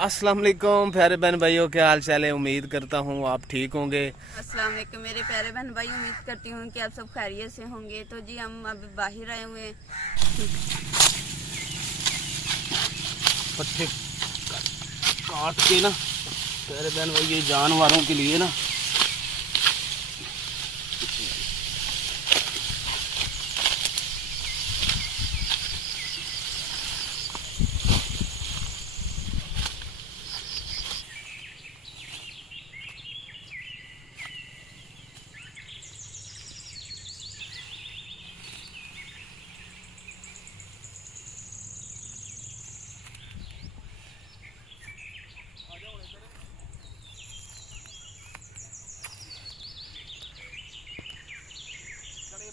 अस्सलाम वालेकुम प्यारे बहन भाइयों, क्या हाल चाल है। उम्मीद करता हूँ आप ठीक होंगे। अस्सलाम वालेकुम मेरे प्यारे बहन भाई, उम्मीद करती हूँ कि आप सब खैरियत से होंगे। तो जी हम अभी बाहर आए हुए हैं। पत्ते काट के ना प्यारे बहन भाई, ये जानवरों के लिए ना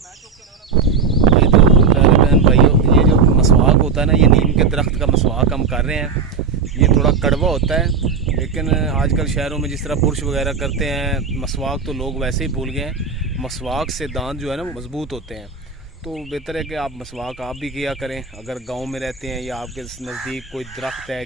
ये तो प्यारे बहन भाइयों, ये जो मसवाक होता है ना, ये नीम के दरख्त का मसवाक हम कर रहे हैं। ये थोड़ा कड़वा होता है, लेकिन आजकल शहरों में जिस तरह बुरश वगैरह करते हैं, मसवाक तो लोग वैसे ही भूल गए हैं। मसवाक से दांत जो है ना वो मज़बूत होते हैं। तो बेहतर है कि आप मसवाक आप भी किया करें। अगर गांव में रहते हैं या आपके नज़दीक कोई दरख्त है,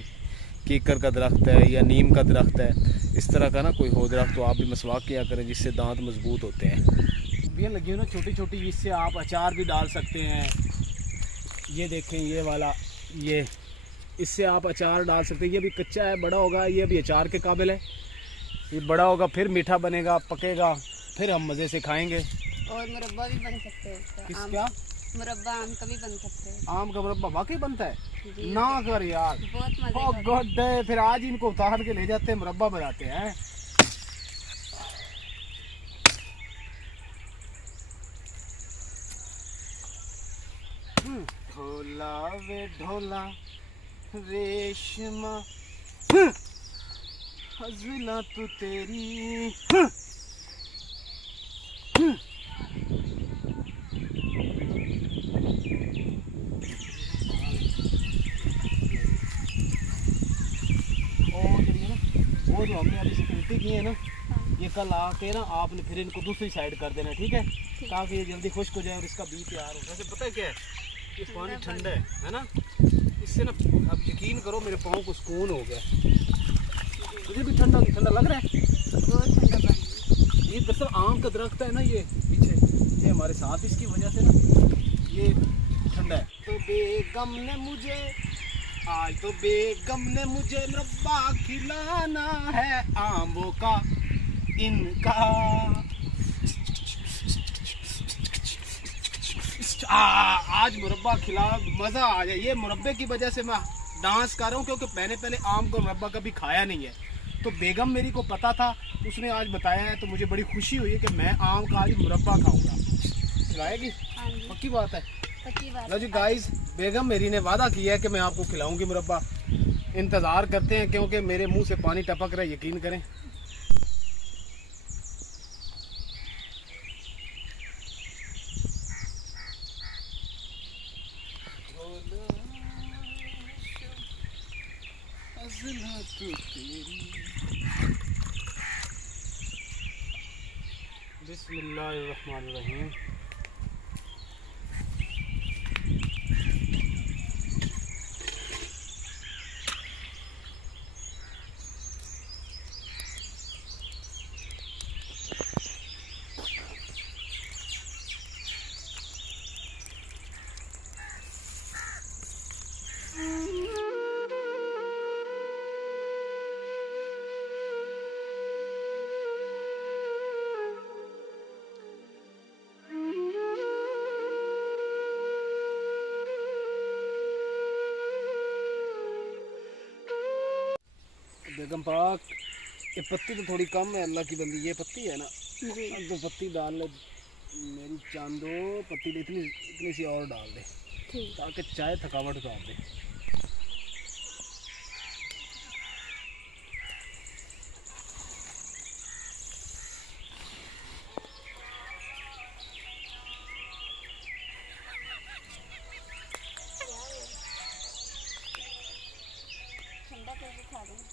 कीकर का दरख्त है या नीम का दरख्त है, इस तरह का ना कोई हो दरख्त, तो आप भी मसवाक किया करें, जिससे दांत मज़बूत होते हैं। ये लगी हुई ना छोटी छोटी, इससे आप अचार भी डाल सकते हैं। ये देखें ये वाला, ये इससे आप अचार डाल सकते हैं। ये भी कच्चा है, बड़ा होगा, ये भी अचार के काबिल है। ये बड़ा होगा, फिर मीठा बनेगा, पकेगा, फिर हम मज़े से खाएंगे। और मुरब्बा भी बन सकते हैं इसका। किस क्या? मुरब्बा आम का भी बन सकते हैं। आम का मुरब्बा वाकई बनता है? जी, ना कर यार, बहुत मजे ओ का। गॉड, फिर आज इनको उतार के ले जाते हैं, मुरब्बा बनाते हैं। ढोला वे ढोला रेशमा, हज़ला तू तेरी। वो जो हमने अभी सिक्योरिटी की है ना, ये कल आके ना आपने फिर इनको दूसरी साइड कर देना, ठीक है, ताकि ये जल्दी खुश्क हो जाए और इसका बीज तैयार हो। वैसे पता है क्या है, ये पानी ठंडा है ना, इससे ना अब यकीन करो मेरे पाँव को सुकून हो गया। मुझे भी ठंडा ठंडा लग रहा है, बहुत ठंडा पानी। ये दरअसल आम का दरख्त है ना, ये पीछे ये हमारे साथ, इसकी वजह से ना ये ठंडा है। तो बेगम ने मुझे आज तो बेगम ने मुझे मुरब्बा खिलाना है आमों का इनका। आज मुरब्बा खिला, मज़ा आ जाए। ये मुरब्बे की वजह से मैं डांस कर रहा हूँ, क्योंकि मैंने पहले आम का मुरब्बा कभी खाया नहीं है। तो बेगम मेरी को पता था, उसने आज बताया है, तो मुझे बड़ी खुशी हुई है कि मैं आम का आज मुरब्बा खाऊंगा। खिलाएगी? हाँ जी, पक्की बात है। पक्की बात लो जी गाइस, बेगम मेरी ने वादा किया है कि मैं आपको खिलाऊंगी मुरब्बा। इंतज़ार करते हैं, क्योंकि मेरे मुंह से पानी टपक रहा है, यकीन करें। बिस्मिल्लाहिर्रहमानिर्रहीम। बेगम पाक, ये पत्ती तो थोड़ी कम है, अल्लाह की बंदी, ये पत्ती है ना, जी। तो पत्ती डाल ले मेरी चांदो, पत्ती इतनी इतनी सी और डाल दे, ठीक। ताकि चाय थकावट उतार दे। ठंडा करके खा रहे हैं।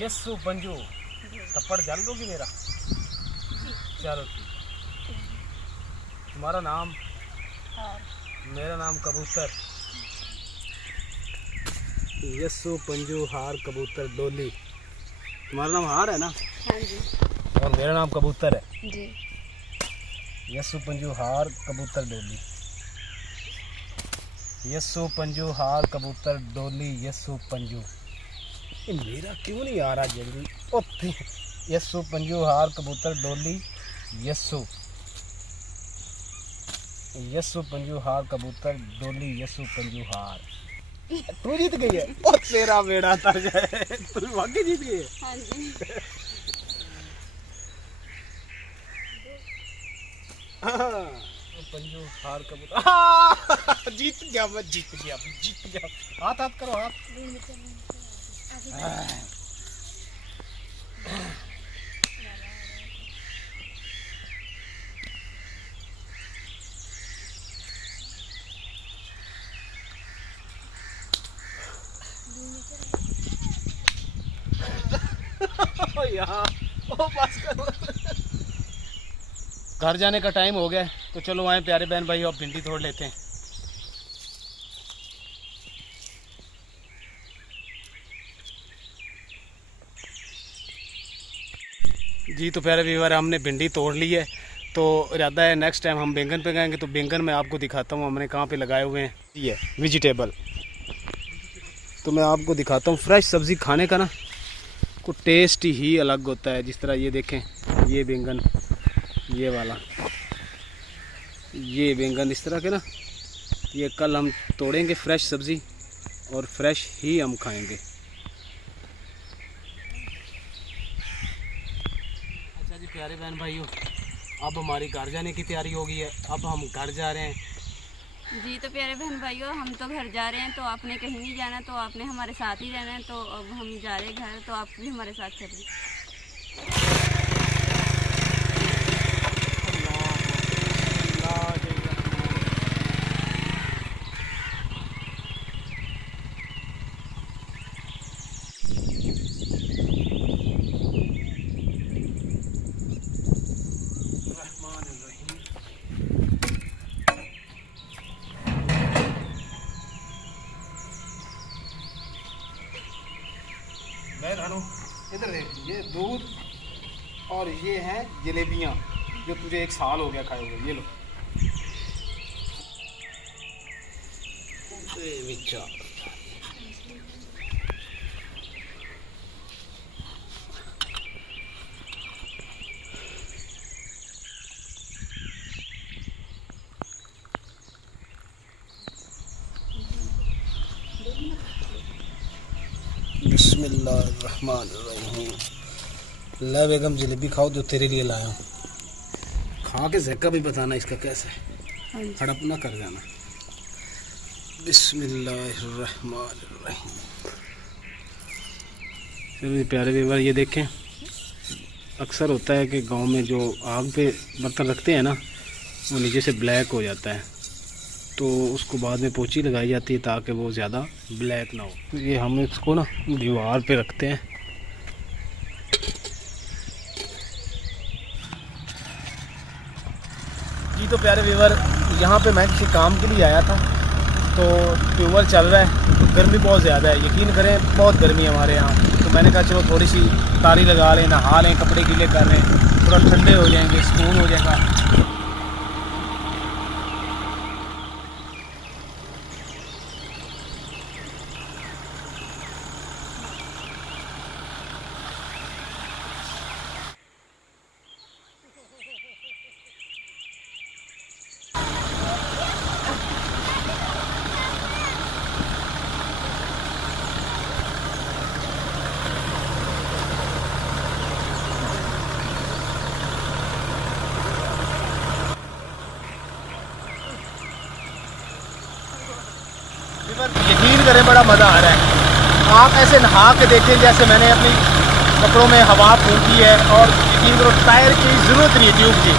यस्सु बंजू, थप्पड़ जल लोगी मेरा? चलो ठीक। तुम्हारा नाम? मेरा नाम कबूतर। यस्सु पंजू हार कबूतर डोली। तुम्हारा नाम हार है ना? हाँ जी। और मेरा नाम कबूतर है जी। यस्सु पंजू हार कबूतर डोली। यस्सु पंजू हार कबूतर डोली यस्सु पंजू। ये मेरा क्यों नहीं आ रहा जल्दी? ओ यस्सु पंजू हार कबूतर डोली यस्सु। यस्सु पंजू हार कबूतर डोली यस्सु पंजू हार। तू जीत गई है। ओ तेरा बेड़ा तर जाए, तू वाकई जीत गई है। हाँ जी। पंजू हार कबूतर। जीत गया मैं, जीत गया। हाथ करो हाथ। यहाँ बस करो। घर जाने का टाइम हो गया, तो चलो आए प्यारे बहन भाई, अब भिंडी तोड़ लेते हैं। जी तो प्यारे व्यूअर, हमने भिंडी तोड़ ली है, तो इरादा है नेक्स्ट टाइम हम बैंगन पे गएंगे, तो बैंगन मैं आपको दिखाता हूँ हमने कहाँ पे लगाए हुए हैं। ये वेजिटेबल तो मैं आपको दिखाता हूँ। फ्रेश सब्ज़ी खाने का ना को टेस्ट ही अलग होता है। जिस तरह ये देखें, ये बैंगन, ये वाला, ये बैंगन इस तरह के ना, ये कल हम तोड़ेंगे फ्रेश सब्ज़ी और फ्रेश ही हम खाएंगे। अच्छा जी प्यारे बहन भाइयों, अब हमारी घर जाने की तैयारी हो गई है। अब हम घर जा रहे हैं। जी तो प्यारे बहन भाइयों, हम तो घर जा रहे हैं, तो आपने कहीं नहीं जाना, तो आपने हमारे साथ ही रहना है। तो अब हम जा रहे हैं घर, तो आप भी हमारे साथ चलिए। मैं रानू, इधर देख, ये दूध और ये हैं जलेबियाँ जो तुझे 1 साल हो गया खाए हुए। ये लो। विचार बिस्मिल्लाहिर्रहमानिर्रहीम। ला बेगम जलेबी खाओ जो तेरे लिए लाया हूँ। खा के ज़ायका भी बताना इसका कैसा है, हड़प ना कर जाना। बिस्मिल्लाहिर्रहमानिर्रहीम। चलिए प्यारे व्यूअर, ये देखें, अक्सर होता है कि गांव में जो आग पे बर्तन रखते हैं ना, वो नीचे से ब्लैक हो जाता है, तो उसको बाद में पोछी लगाई जाती है ताकि वो ज़्यादा ब्लैक ना हो। तो ये हम इसको ना दीवार पे रखते हैं। जी तो प्यारे व्यूअर, यहाँ पे मैं किसी काम के लिए आया था, तो ट्यूबवेल चल रहा है, तो गर्मी बहुत ज़्यादा है, यकीन करें बहुत गर्मी है हमारे यहाँ। तो मैंने कहा चलो थोड़ी सी तारी लगा लें, नहा लें, कपड़े गीले कर लें, थोड़ा ठंडे हो जाएंगे, सुकून हो जाएगा। यकीन करें बड़ा मज़ा आ रहा है। आप ऐसे नहा के देखें जैसे मैंने अपनी कपड़ों में हवा फूंकी है, और यकीन करो टायर की ज़रूरत नहीं है ट्यूब की।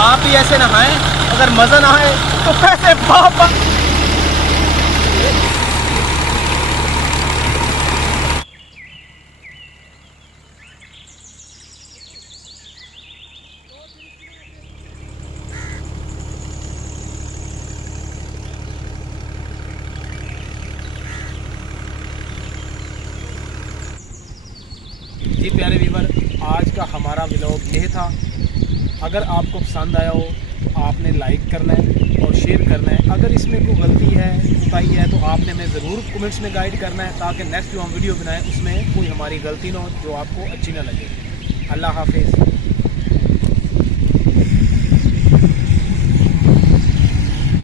आप भी ऐसे नहाएं, अगर मज़ा ना आए तो कैसे बाबा। जी प्यारे व्यूवर, आज का हमारा व्लॉग यह था। अगर आपको पसंद आया हो आपने लाइक करना है और शेयर करना है। अगर इसमें कोई गलती है कोताही है तो आपने हमें ज़रूर कमेंट्स में गाइड करना है, ताकि नेक्स्ट जो हम वीडियो बनाएं उसमें कोई हमारी गलती ना हो जो आपको अच्छी ना लगे। अल्लाह हाफिज़।